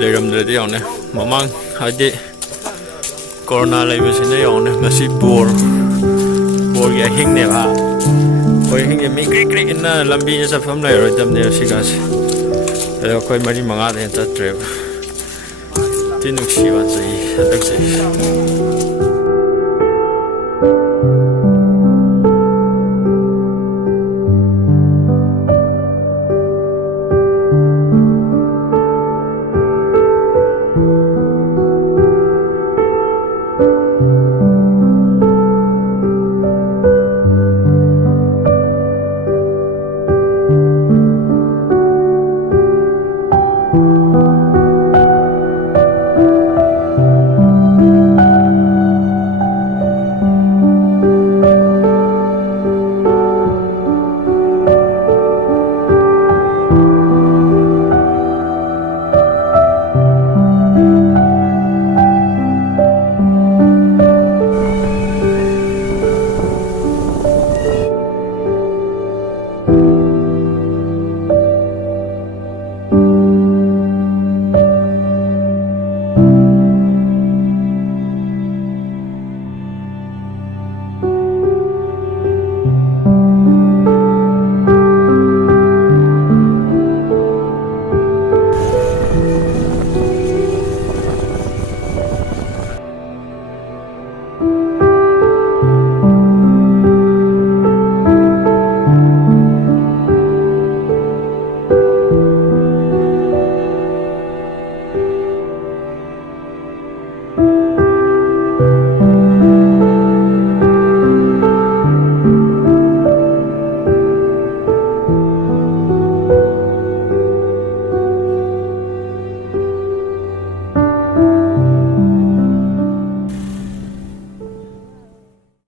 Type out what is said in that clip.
leirembi yone mamang hadi corona leiva sine yone masi bor ya hingne ba koi hinge mi krik na lambi sa pham lai ro tam ne sigas elo koi mari manga de ta trip tinuk siwa sai adak sai